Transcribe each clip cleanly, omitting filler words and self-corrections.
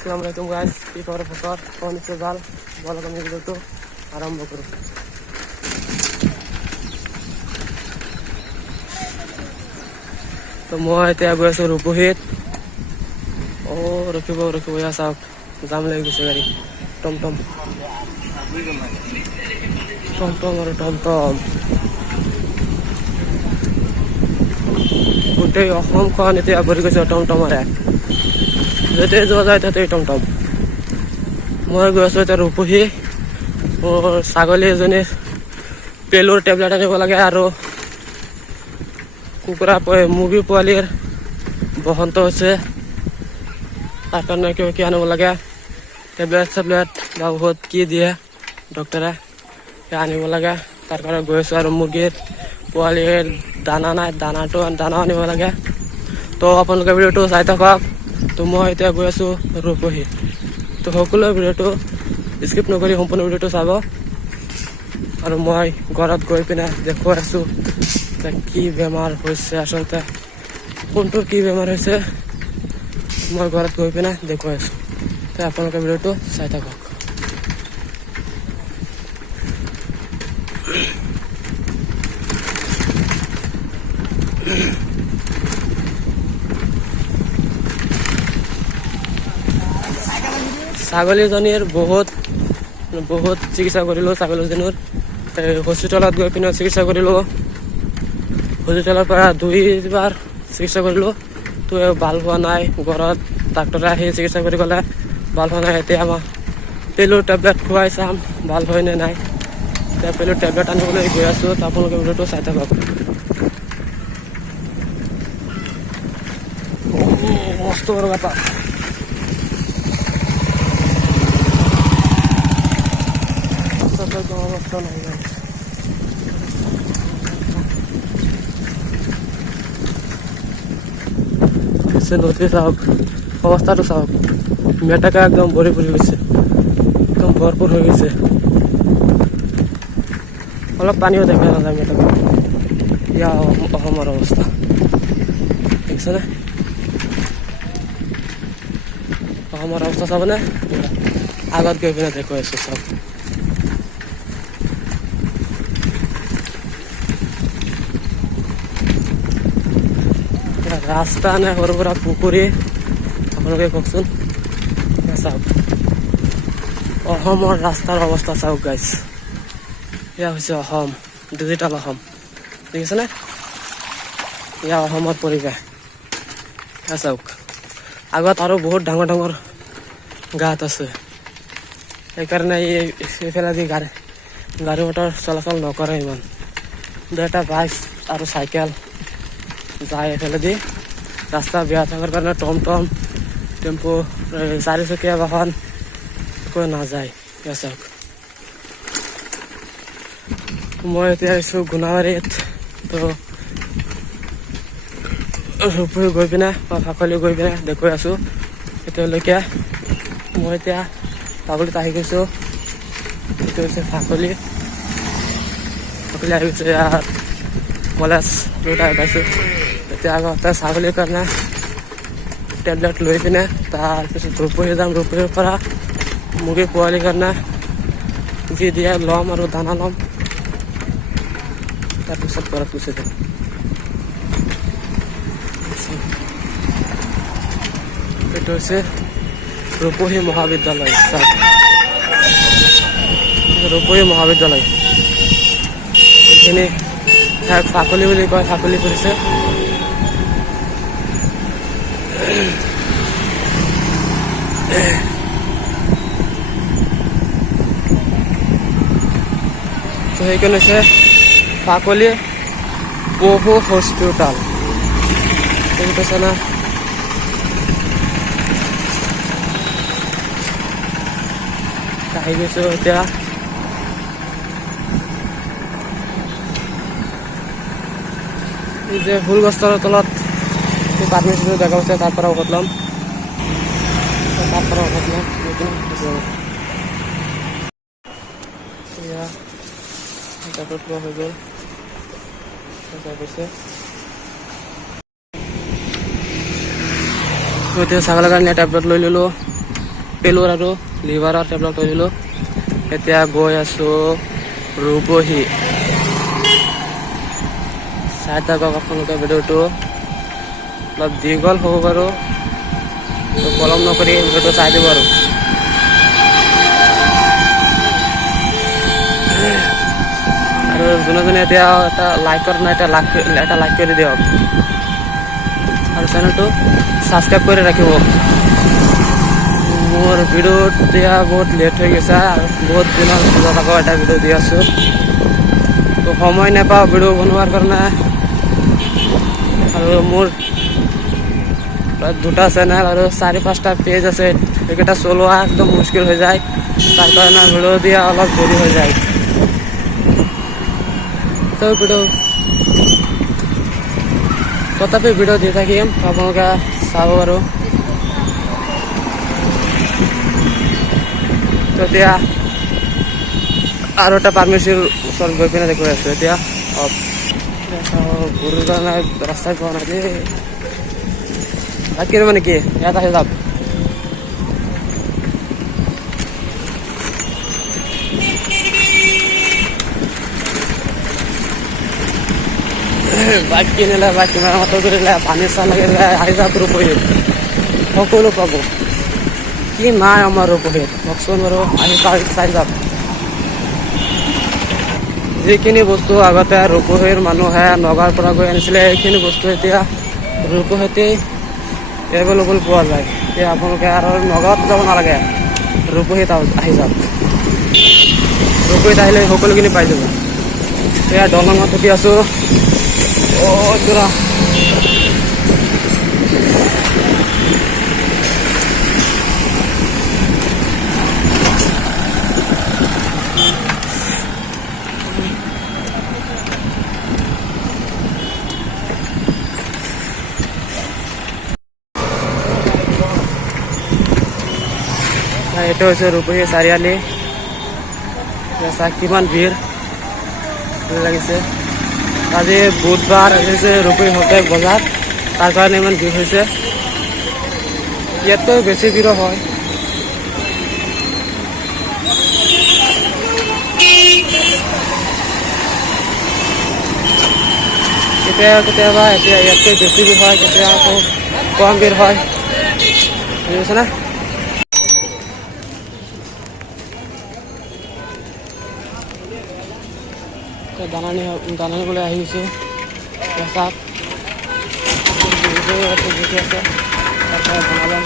আসসালামু আলাইকুম গাইস, কি খবৰ ফকৰ কোন নিশ্চয় ভাল ভালো আমি ভিডিওটো আৰম্ভ কৰো। তো মই এতিয়া গৈ আছো ৰূপহীত। ৰখিব ইয়াৰ চাওক জাম লাগি গৈছে গাড়ী। টমটম আৰু টমটম গোটেই অসমখন এতিয়া ভৰি গৈছে টমটমৰে। য'তে যোৱা যায় তাতেই টমটম। মই গৈ আছোঁ এতিয়া ৰূপহী। মোৰ ছাগলী এজনীৰ পেলুৰ টেবলেট আনিব লাগে আৰু কুকুৰা মুৰ্গী পোৱালীৰ বসন্ত হৈছে, তাৰ কাৰণে কি আনিব লাগে, টেবলেট বা ঔষধ কি দিয়ে ডক্টৰে আনিব লাগে। তাৰ কাৰণে গৈ আছোঁ। আৰু মুৰ্গীৰ পোৱালীৰ দানা নাই, দানা আনিব লাগে। তো আপোনালোকে ভিডিঅ'টো চাই থাকক। তো মই এতিয়া গৈ আছোঁ ৰূপহী। তো সকলোৱে ভিডিঅ'টো স্কিপ নকৰি সম্পূৰ্ণ ভিডিঅ'টো চাব। আৰু মই ঘৰত গৈ পিনে দেখুৱাই আছোঁ যে কি বেমাৰ হৈছে, আচলতে কোনটো কি বেমাৰ হৈছে মই ঘৰত গৈ পিনে দেখুৱাই আছোঁ। তো আপোনালোকে ভিডিঅ'টো চাই থাকক। ছাগলীজনীৰ বহুত চিকিৎসা কৰিলোঁ। ছাগলীজনীৰ হস্পিটেলত গৈ পিনে চিকিৎসা কৰিলোঁ। হস্পিটেলৰ পৰা 2বাৰ চিকিৎসা কৰিলোঁ। তো ভাল হোৱা নাই। ঘৰত ডাক্তৰে আহি চিকিৎসা কৰি ক'লে ভাল হোৱা নাই। এতিয়া আমাৰ পেলুৰ টেবলেট খুৱাই চাম ভাল হয় নে নাই। এতিয়া পেলুৰ টেবলেট আনিবলৈ গৈ আছোঁ। তো আপোনালোকে ভিডিঅ'টো চাই থাকক। মস্ত বড় কথা। অবস্থা নাই নদী চাওক, অৱস্থাটো চাওক। মেটেকা একদম ভৰি গৈছে, একদম ভৰপূৰ হৈ গৈছে। অলপ পানীও দেখা নাযায় মেটেকা। এয়া অসমৰ অৱস্থা দেখিছেনে? অসমৰ অৱস্থা চাবনে? আগত গৈ পিনে দেখুৱাই আছোঁ চাওক। ৰাস্তা নে সৰু সুৰা পুখুৰী আপোনালোকে কওকচোন। চাওক অসমৰ ৰাস্তাৰ অৱস্থা চাওক গাইজ। এয়া হৈছে অসম, ডিজিটেল অসম দেখিছেনে? এয়া অসমৰ পৰিৱেশ। চাওক আগত আৰু বহুত ডাঙৰ গাঁত আছে, সেইকাৰণে এইফালে দি গাড়ী মটৰ চলাচল নকৰে ইমান। 2টা বাইক আৰু চাইকেল যায় এইফালে দি। ৰাস্তা বেয়া থকাৰ কাৰণে টমটম, টেম্পু, 4চকীয়া বাহন একো নাযায়। চাওক মই এতিয়া আহিছোঁ গুণাবাৰীত। তো ৰূপহী গৈ পিনে বা ফাকলি গৈ পিনে দেখুৱাই আছোঁ। এতিয়ালৈকে মই এতিয়া ফাকলিত আহি গৈছোঁ। এইটো হৈছে ফাকলি আহি গৈছোঁ। ইয়াত কলেজ দুটাই পাইছোঁ। এতিয়া আগতে ছাগলীৰ কাৰণে টেবলেট লৈ পিনে তাৰপিছত ৰূপহী যাম। ৰূপহীৰ পৰা মুৰ্গী পোৱালিৰ কাৰণে যি দিয়ে ল'ম আৰু দানা ল'ম। তাৰপিছত ঘৰত গুচি যাম। এইটো হৈছে ৰূপহী মহাবিদ্যালয়। ৰূপহী মহাবিদ্যালয় এইখিনি ফাকলি বুলি কয়, ফাকলি কৰিছে। তো সেইখন হৈছে ফাকলি পশু হস্পিটেল। বুজি পাইছে না? আহি গৈছোঁ এতিয়া। এই যে ফুল গছৰ তলত পাৰ্মিশ্যনটো দেখা পাইছে, তাৰ পৰা ঔষধ ল'ম। এয়া টেবলেট লোৱা হৈ গ'ল। এতিয়া ছাগলীৰ কাৰণে টেবলেট লৈ ল'লোঁ। আপেলৰ আৰু লিভাৰৰ টেবলেট লৈছিলোঁ। এতিয়া গৈ আছোঁ ৰূপহী। চাই থাকক আপোনালোকে ভিডিঅ'টো, অলপ দীঘল হ'ব বাৰু, তো পলম নকৰি ভিডিঅ'টো চাই দিব আৰু। আৰু যোনে যোনে এতিয়া এটা লাইক কৰা নাই, এটা লাইক কৰি দিয়ক আৰু চেনেলটো ছাবস্ক্ৰাইব কৰি ৰাখিব। মোৰ ভিডিঅ'ত দিয়া বহুত লেট হৈ গৈছে আৰু বহুত দিনৰ পিছত আকৌ এটা ভিডিঅ' দি আছোঁ, তো সময় নাপাওঁ ভিডিঅ' বনোৱাৰ কাৰণে। আৰু মোৰ দুটা চেনেল আৰু 4-5টা পেজ আছে, সেইকেইটা চলোৱা একদম মুস্কিল হৈ যায়, তাৰ কাৰণে ভিডিঅ' দিয়া অলপ দেৰি হৈ যায়। তো তথাপি ভিডিঅ' দি থাকিম, আপোনালোকে চাব আৰু। তো এতিয়া আৰু এটা ফাৰ্মাচীৰ ওচৰত গৈ পিনে দেখুৱাই আছোঁ। এতিয়া গৰু নাই, ৰাস্তাই পোৱা নাই দেই। ভাত কিনিব নেকি? ইয়াত আহি যাওক। বাইক কিনিলে, বাইক মেৰামত কৰিলে, পানী চাহ লাগিলে, আহি যাওক ৰূপহীত, সকলো পাব। কি নাই আমাৰ ৰূপহীত কওকচোন বাৰু, আহি চাই যাওক। যিখিনি বস্তু আগতে ৰূপহীৰ মানুহে নগাঁৱৰ পৰা গৈ আনিছিলে, সেইখিনি বস্তু এতিয়া ৰূপহীতে এভেইলেবল পোৱা যায়। এতিয়া আপোনালোকে আৰু নগাঁৱত যাব নালাগে, ৰূপহীত আহি যাওক। ৰূপহীত আহিলে সকলোখিনি পাই যাব। এয়া দলঙত উঠি আছোঁ। যোৰা এইটো হৈছে ৰূপহী চাৰিআলি। কিমান ভিৰ লাগিছে। আজি বুধবাৰ হৈছে, ৰূপহী সপ্তাহিক বজাৰ, তাৰ কাৰণে ইমান ভিৰ হৈছে। ইয়াতকৈ বেছি ভিৰ হয়। কেতিয়াবা এতিয়া ইয়াতকৈ বেছি ভিৰ হয়, কেতিয়াবা আকৌ কম ভিৰ হয়, বুজিছে না? দানানিবলৈ আহিছোঁ। চাওক বনালেন।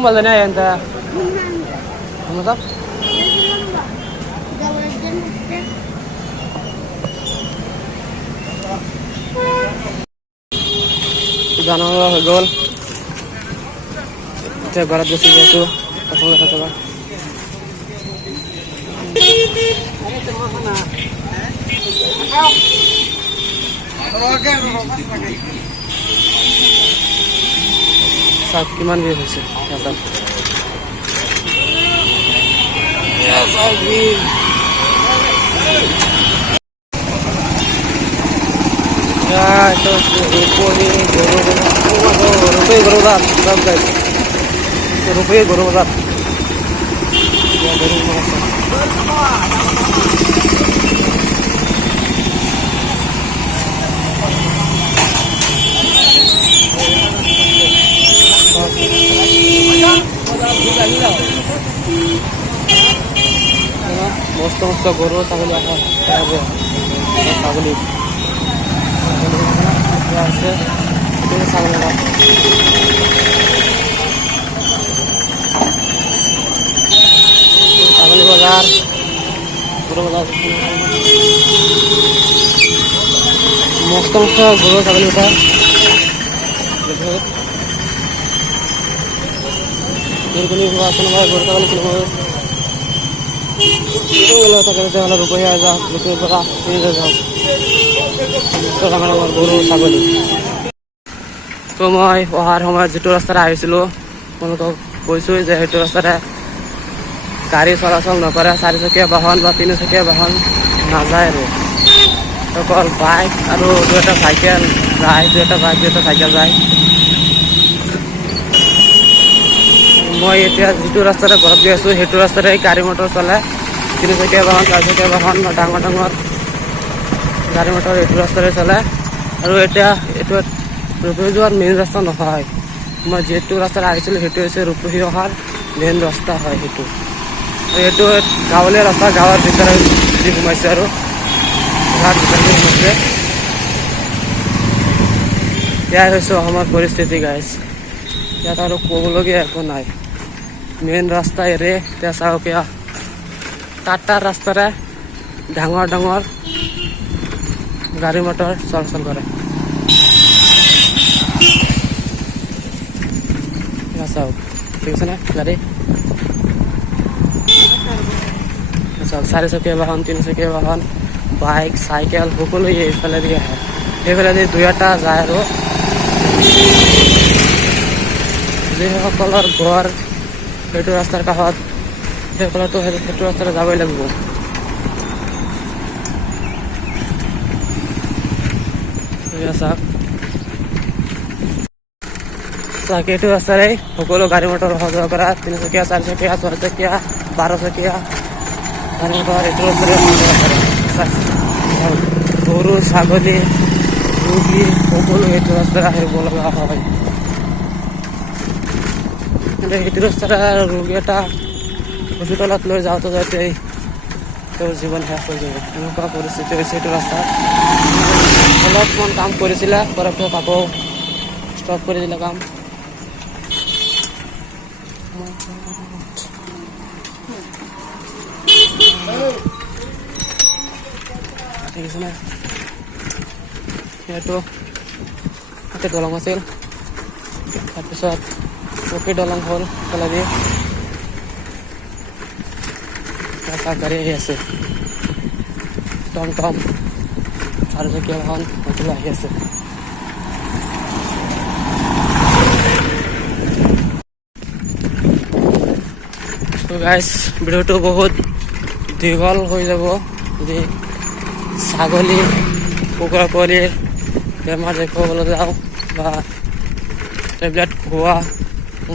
Kumalanya yan ta. Ano to? Gano'n হৈ গ'ল। এতিয়া ঘৰত গুচি গৈছোঁ। আপোনালোকে চাবা। চাওক কিমান ভিৰ হৈছে। Rupanya guru besar. Ya guru besar. মস্ত গরু ছাগলী ছাগলী আছে ছাগলী ছাগলী বাজার গরু বাজার মস্ত গরু ছাগলী উঠা আছে না গরু ছাগলী কিনবো রূপহী যাও রূপহীর পৰা যাওঁ গৰু ছাগলী। তো মই অহাৰ সময়ত যিটো ৰাস্তাৰে আহিছিলোঁ আপোনালোকক কৈছোঁ যে সেইটো ৰাস্তাৰে গাড়ী চলাচল নকৰে, চাৰিচকীয়া বাহন বা তিনিচকীয়া বাহন নাযায় আৰু অকল বাইক আৰু দুটা চাইকেল যায়, দুটা বাইক দুটা চাইকেল যায়। মই এতিয়া যিটো ৰাস্তাতে ঘৰত গৈ আছোঁ সেইটো ৰাস্তাতে গাড়ী মটৰ চলে, তিনিচকীয়া বাহন চাৰিচকীয়া বাহন বা ডাঙৰ ডাঙৰ গাড়ী মটৰ এইটো ৰাস্তাতে চলে। আৰু এতিয়া এইটো ৰূপহী যোৱাৰ মেইন ৰাস্তা নহয়, মই যিটো ৰাস্তাত আহিছিলোঁ সেইটো হৈছে ৰূপহী অহাৰ মেইন ৰাস্তা হয় সেইটো। আৰু এইটো গাঁৱলীয়া ৰাস্তা, গাঁৱৰ ভিতৰত যি সোমাইছে আৰু গাঁৱৰ ভিতৰত সোমাইছে। এয়াই হৈছে অসমৰ পৰিস্থিতি গাইজ, ইয়াত আৰু ক'বলগীয়া একো নাই। মেইন ৰাস্তা এৰে এতিয়া চাওক, টাটাৰ ৰাস্তাৰে ডাঙৰ ডাঙৰ গাড়ী মটৰ চলাচল কৰে। চাওক ঠিক আছে নে গাড়ী, চাওক চাৰিচকীয়া বাহন তিনিচকীয়া বাহন বাইক চাইকেল সকলো এইফালে দি আহে, সেইফালে দি দুই এটা যায়। আৰু যিসকলৰ ঘৰ সেইটো ৰাস্তাৰ কাষত সেইসকলেতো সেইটো ৰাস্তাৰে যাবই লাগিব। চাওক এইটো ৰাস্তাৰে সকলো গাড়ী মটৰ অহা যোৱা কৰা, তিনিচকীয়া চাৰিচকীয়া ছয়চকীয়া 12চকীয়া গাড়ী মটৰ এইটো ৰাস্তাৰে অহা যোৱা কৰে। গৰু ছাগলী ৰোগী সকলো সেইটো ৰাস্তাৰে আহিব লগা হয়। কিন্তু সেইটো ৰাস্তাৰে ৰোগী এটা হস্পিটেলত লৈ যাওঁতে যাওঁতেই তেওঁৰ জীৱন শেষ হৈ যাব, এনেকুৱা পৰিস্থিতি হৈছে এইটো ৰাস্তাত। অলপমান কাম কৰিছিলে, কৰাৰ পিছত আকৌ ষ্টপ কৰি দিলে কাম। ঠিক আছে নে, সেইটো তাতে দলং আছিল, তাৰপিছত পকী দলং হ'ল পেলাই গাড়ী আহি আছে, টমটম চাৰিচকীয়া বাহন সকলো আহি আছে। গাইজ ভিডিঅ'টো বহুত দীঘল হৈ যাব যদি ছাগলী কুকুৰা পোৱালিৰ বেমাৰ দেখুৱাবলৈ যাওঁ বা টেবলেট খোৱা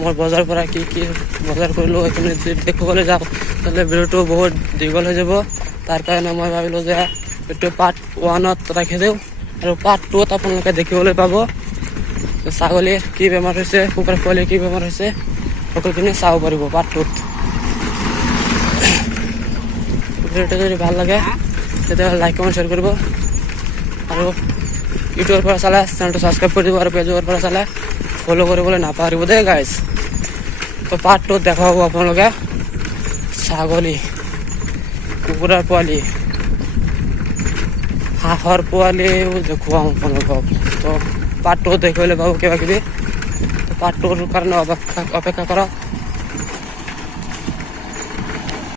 মই বজাৰৰ পৰা কি কি বজাৰ কৰিলোঁ সেইখিনি যদি দেখুৱাবলৈ যাওঁ তাহলে ভিডিঅ'টো বহুত দীঘল হৈ যাব। তাৰ কাৰণে মই ভাবিলোঁ যে এইটো পাৰ্ট 1ত ৰাখি দিওঁ আৰু পাৰ্ট 2ত আপোনালোকে দেখিবলৈ পাব ছাগলীৰ কি বেমাৰ হৈছে, কুকুৰা পোৱালিৰ কি বেমাৰ হৈছে, সকলোখিনি চাব পাৰিব পাৰ্ট 2ত। ভিডিঅ'টো যদি ভাল লাগে তেতিয়াহ'লে লাইক কমেণ্ট শ্বেয়াৰ কৰিব, আৰু ইউটিউবৰ পৰা চালে চেনেলটো ছাবস্ক্ৰাইব কৰি দিব, আৰু ফেচবুকৰ পৰা চালে ফ'ল' কৰিবলৈ নাপাহৰিব দেই গাইজ। তো পাৰ্ট 2ত দেখা হ'ব আপোনালোকে ছাগলী কুকুৰাৰ পোৱালি হাঁহৰ পোৱালিও দেখুৱাম আপোনালোকক। তো পাৰ্ট 2 দেখিবলৈ পাব কিবা কিবি, তো পাৰ্ট 2ৰ কাৰণে অপেক্ষা কৰক।